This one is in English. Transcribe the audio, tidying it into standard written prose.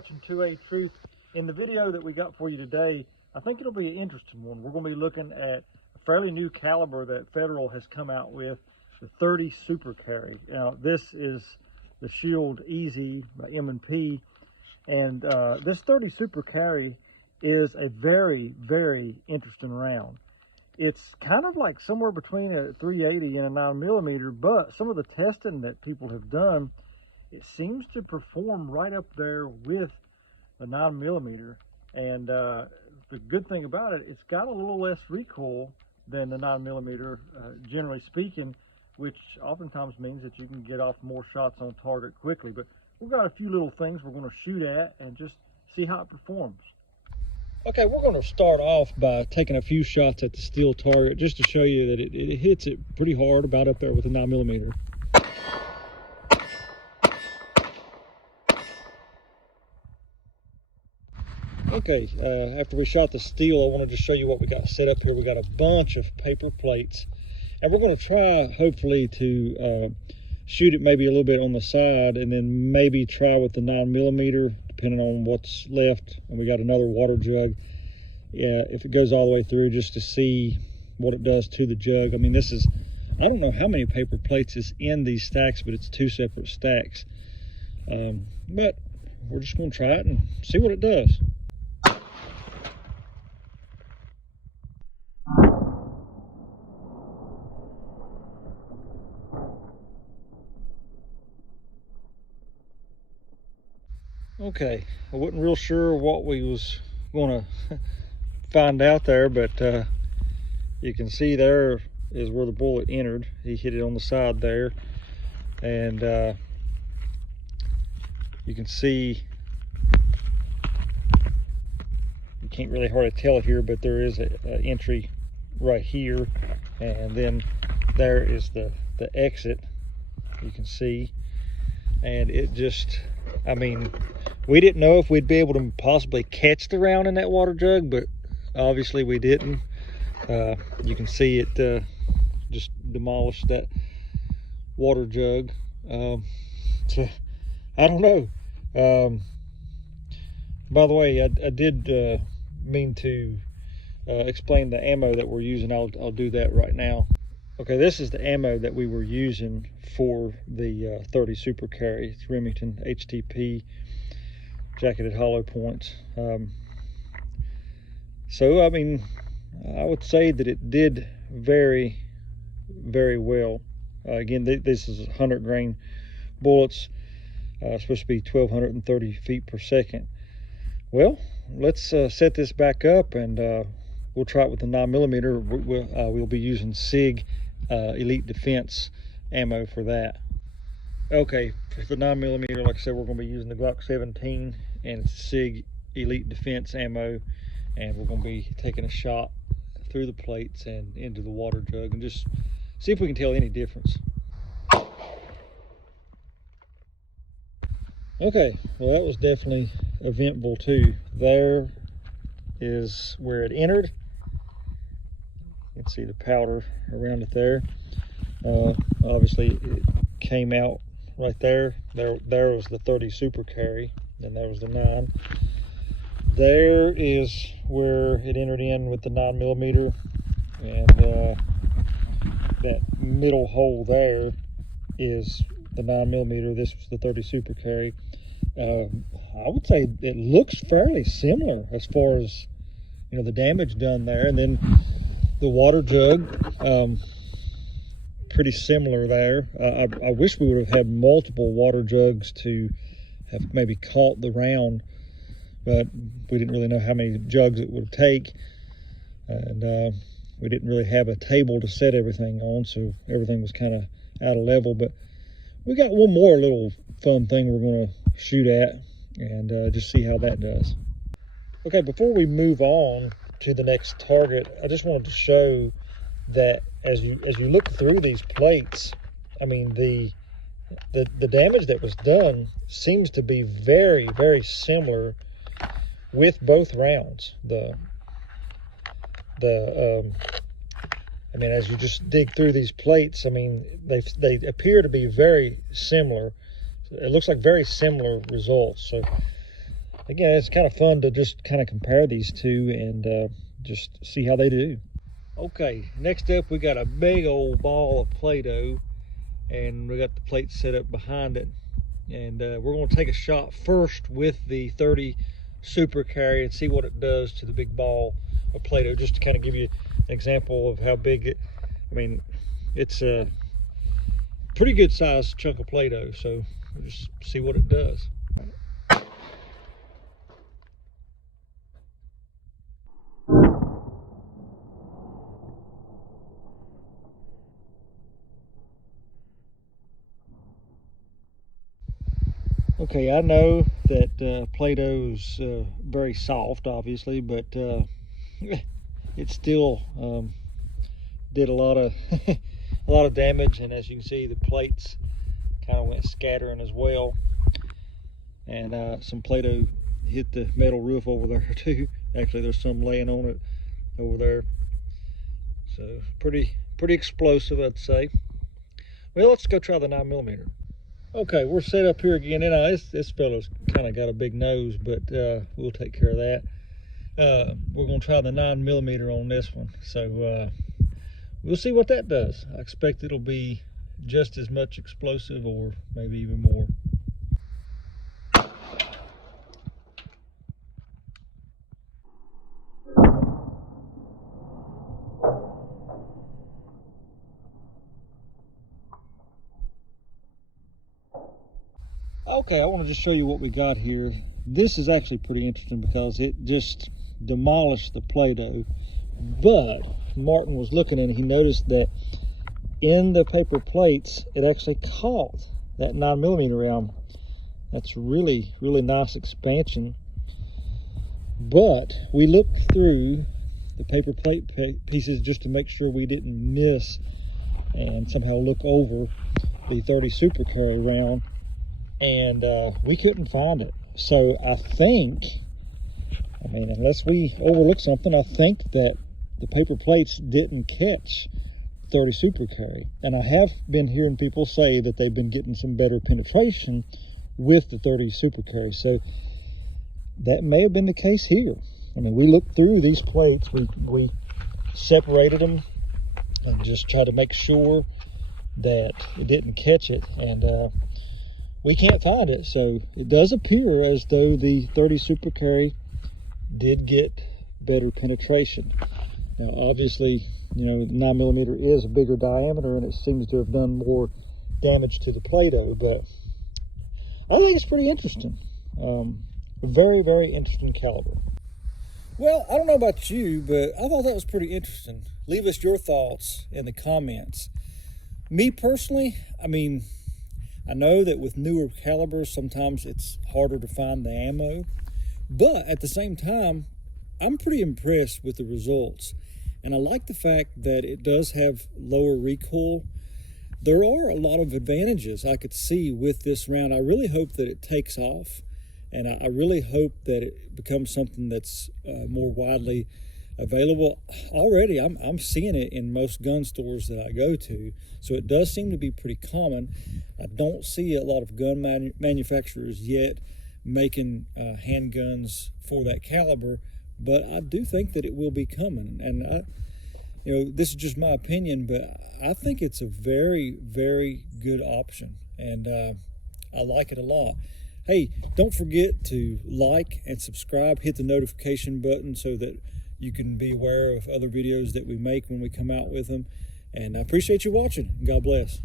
watching 2A Truth. In the video that we got for you today, I think it'll be an interesting one. We're going to be looking at a fairly new caliber that Federal has come out with, the 30 Super Carry. Now, this is the Shield Easy by M&P, and this 30 Super Carry is a very, very interesting round. It's kind of like somewhere between a 380 and a 9mm, but some of the testing that people have done, it seems to perform right up there with the 9mm. And the good thing about it, it's got a little less recoil than the 9mm, generally speaking, which oftentimes means that you can get off more shots on target quickly. But we've got a few little things we're going to shoot at and just see how it performs. Okay, we're going to start off by taking a few shots at the steel target just to show you that it hits it pretty hard, about up there with the 9mm. Okay, after we shot the steel, I wanted to show you what we got set up here. We got a bunch of paper plates, and we're going to try, hopefully, to shoot it maybe a little bit on the side, and then maybe try with the 9mm, depending on what's left. And we got another water jug. Yeah, if it goes all the way through, just to see what it does to the jug. I mean, this is, I don't know how many paper plates is in these stacks, but it's two separate stacks. But we're just going to try it and see what it does. Okay, I wasn't real sure what we was going to find out there, but you can see there is where the bullet entered. He hit it on the side there, and you can see, you can't really hardly tell it here, but there is an entry right here, and then there is the exit, you can see. And it just, I mean, we didn't know if we'd be able to possibly catch the round in that water jug, but obviously we didn't. You can see it just demolished that water jug. So I don't know. By the way, I did mean to explain the ammo that we're using. I'll do that right now. Okay, this is the ammo that we were using for the 30 Super Carry. It's Remington HTP jacketed hollow points. So, I mean, I would say that it did very, very well. Again, this is 100 grain bullets, supposed to be 1,230 feet per second. Well, let's set this back up, and we'll try it with the 9mm. We'll be using SIG Elite Defense ammo for that. Okay, for the 9mm, like I said, we're going to be using the Glock 17 and SIG Elite Defense ammo, and we're going to be taking a shot through the plates and into the water jug and just see if we can tell any difference. Okay, well, that was definitely eventful too. There is where it entered. You can see the powder around it there. Obviously it came out right there. There was the 30 Super Carry, and there was the 9. There is where it entered in with the 9mm, and that middle hole there is the 9mm. This was the 30 Super Carry. I would say it looks fairly similar as far as, you know, the damage done there. And then the water jug, pretty similar there. I wish we would have had multiple water jugs to have maybe caught the round, but we didn't really know how many jugs it would take, and we didn't really have a table to set everything on, so everything was kind of out of level. But we got one more little fun thing we're going to shoot at and just see how that does. Okay, before we move on to the next target, I just wanted to show that as you look through these plates, I mean, the damage that was done seems to be very, very similar with both rounds. I mean, as you just dig through these plates, I mean, they appear to be very similar. It looks like very similar results. So again, it's kind of fun to just kind of compare these two and just see how they do. Okay, next up we got a big old ball of Play-Doh, and we got the plate set up behind it. And we're going to take a shot first with the 30 Super Carry and see what it does to the big ball of Play-Doh, just to kind of give you an example of how big it, I mean, it's a pretty good sized chunk of Play-Doh, so we'll just see what it does. Okay, I know that Play-Doh's very soft, obviously, but it still did a lot of a lot of damage, and as you can see, the plates kind of went scattering as well, and some Play-Doh hit the metal roof over there too. Actually, there's some laying on it over there, so pretty explosive, I'd say. Well, let's go try the 9mm. Okay, we're set up here again. You know, this fellow's kind of got a big nose, but we'll take care of that. We're going to try the 9mm on this one, so we'll see what that does. I expect it'll be just as much explosive, or maybe even more. Okay, I want to just show you what we got here. This is actually pretty interesting because it just demolished the Play-Doh, but Martin was looking and he noticed that in the paper plates it actually caught that 9mm round. That's really nice expansion. But we looked through the paper plate pieces just to make sure we didn't miss and somehow look over the 30 Super Carry round, and we couldn't find it. So I think, I mean, unless we overlook something, I think that the paper plates didn't catch 30 Super Carry. And I have been hearing people say that they've been getting some better penetration with the 30 Super Carry. So that may have been the case here. I mean, we looked through these plates, we separated them and just tried to make sure that it didn't catch it, and we can't find it. So it does appear as though the 30 Super Carry did get better penetration. Now, obviously, you know, 9mm is a bigger diameter and it seems to have done more damage to the Play-Doh, but I think it's pretty interesting. A very interesting caliber. Well, I don't know about you, but I thought that was pretty interesting. Leave us your thoughts in the comments. Me personally, I mean, I know that with newer calibers, sometimes it's harder to find the ammo, but at the same time, I'm pretty impressed with the results. And I like the fact that it does have lower recoil. There are a lot of advantages I could see with this round. I really hope that it takes off, and I really hope that it becomes something that's more widely available. Already, I'm seeing it in most gun stores that I go to, so it does seem to be pretty common. I don't see a lot of gun manufacturers yet making handguns for that caliber, but I do think that it will be coming. And you know, this is just my opinion, but I think it's a very good option, and I like it a lot. Hey, don't forget to like and subscribe, hit the notification button so that you can be aware of other videos that we make when we come out with them. And I appreciate you watching. God bless.